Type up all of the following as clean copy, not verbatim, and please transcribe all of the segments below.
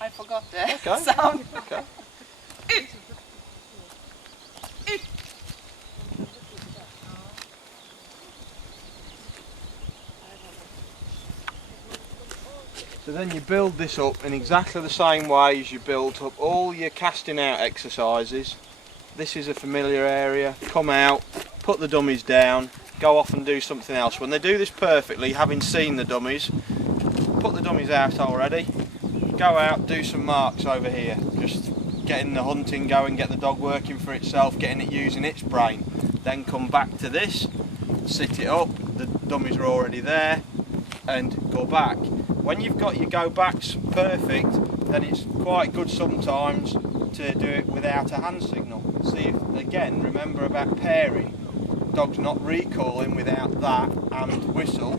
I forgot the Okay. sound. Okay. So then you build this up in exactly the same way as you built up all your casting out exercises. This is a familiar area. Come out, put the dummies down, go off and do something else. When they do this perfectly, having seen the dummies, put the dummies out already, go out, do some marks over here. Just getting the hunting going, get the dog working for itself, getting it using its brain. Then come back to this, sit it up, the dummies are already there, and go back. When you've got your go backs perfect, then it's quite good sometimes to do it without a hand signal. See if, again, remember about pairing. Dogs not recalling without that and whistle.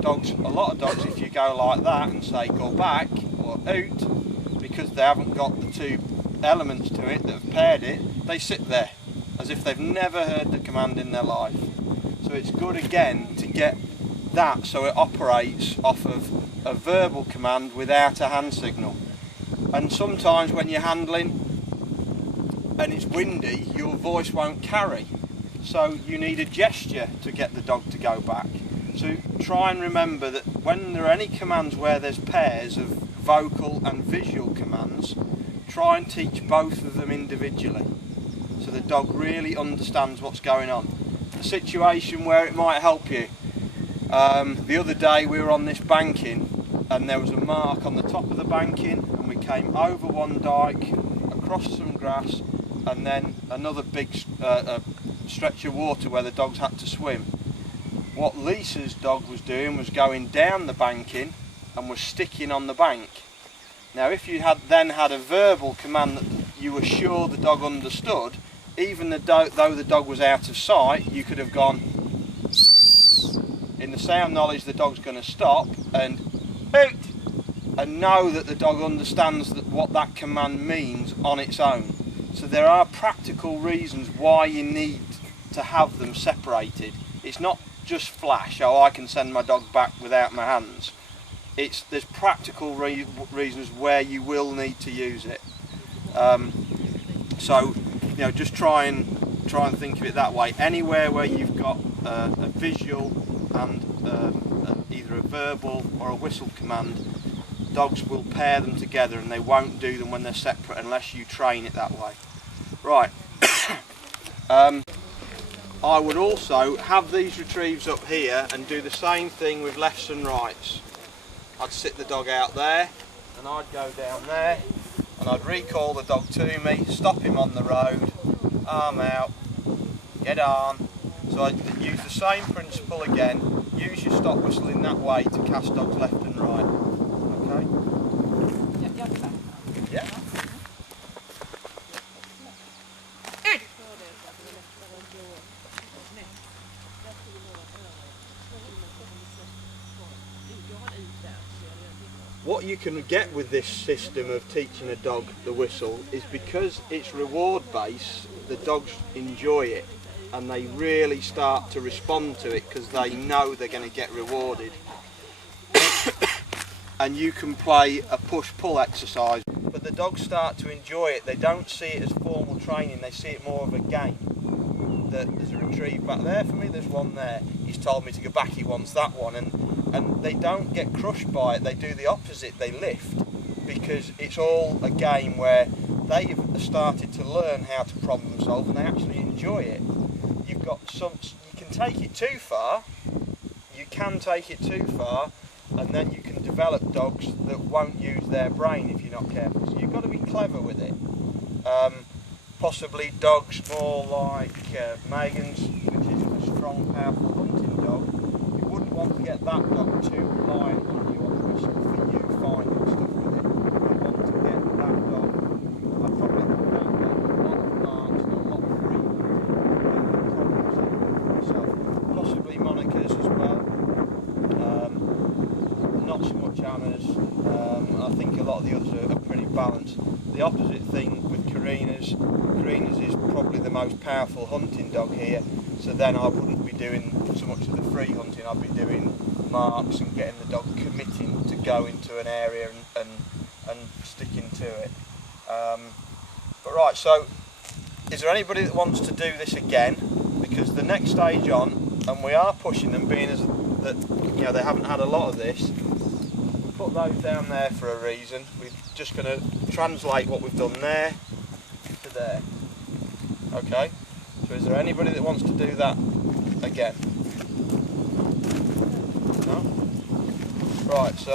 Dogs, a lot of dogs, if you go like that and say go back or out, because they haven't got the two elements to it that have paired it, they sit there as if they've never heard the command in their life. So it's good again to get that so it operates off of a verbal command without a hand signal. And sometimes when you're handling and it's windy, your voice won't carry, so you need a gesture to get the dog to go back. So try and remember that when there are any commands where there's pairs of vocal and visual commands, try and teach both of them individually so the dog really understands what's going on. A situation where it might help you, the other day we were on this banking and there was a mark on the top of the banking, and we came over one dyke, across some grass, and then another big stretch of water where the dogs had to swim. What Lisa's dog was doing was going down the banking and was sticking on the bank. Now if you had then had a verbal command that you were sure the dog understood, even though the dog was out of sight, you could have gone in the sound knowledge the dog's going to stop and hoot, and know that the dog understands what that command means on its own. So there are practical reasons why you need to have them separated. It's not just flash, oh I can send my dog back without my hands. There's practical reasons where you will need to use it. So you know, just try and think of it that way. Anywhere where you've got a visual and either a verbal or a whistle command, dogs will pair them together and they won't do them when they're separate unless you train it that way. Right. I would also have these retrieves up here and do the same thing with lefts and rights. I'd sit the dog out there and I'd go down there and I'd recall the dog to me, stop him on the road, arm out, get on. So I'd use the same principle again, use your stop whistle in that way to cast dogs left and right. Okay? Yeah. What you can get with this system of teaching a dog the whistle is because it's reward based, the dogs enjoy it and they really start to respond to it because they know they're going to get rewarded. And you can play a push-pull exercise, but the dogs start to enjoy it. They don't see it as formal training, they see it more of a game. There's a retrieve back there for me, there's one there. He's told me to go back, he wants that one. And they don't get crushed by it, they do the opposite, they lift, because it's all a game where they've started to learn how to problem solve and they actually enjoy it. You can take it too far, and then you can develop dogs that won't use their brain if you're not careful. So you've got to be clever with it. Possibly dogs more like Megan's, which is a strong, powerful hunting dog. You wouldn't want to get that dog too reliant on you on the whistle for you finding stuff with it. You want to get that dog, I'd probably have that dog a lot of marks and a lot of freedom to himself. Possibly Monica's as well. Not so much Anna's. I think a lot of the others are pretty balanced. The opposite thing with Karina's is probably the most powerful hunting dog here, so then I wouldn't be doing so much of the free hunting, I'd be doing marks and getting the dog committing to go into an area and sticking to it. But right, so is there anybody that wants to do this again? Because the next stage on, and we are pushing them, being as that, you know, they haven't had a lot of this. We put those down there for a reason. We're just going to translate what we've done there to there. Okay, so is there anybody that wants to do that again? No? Right, so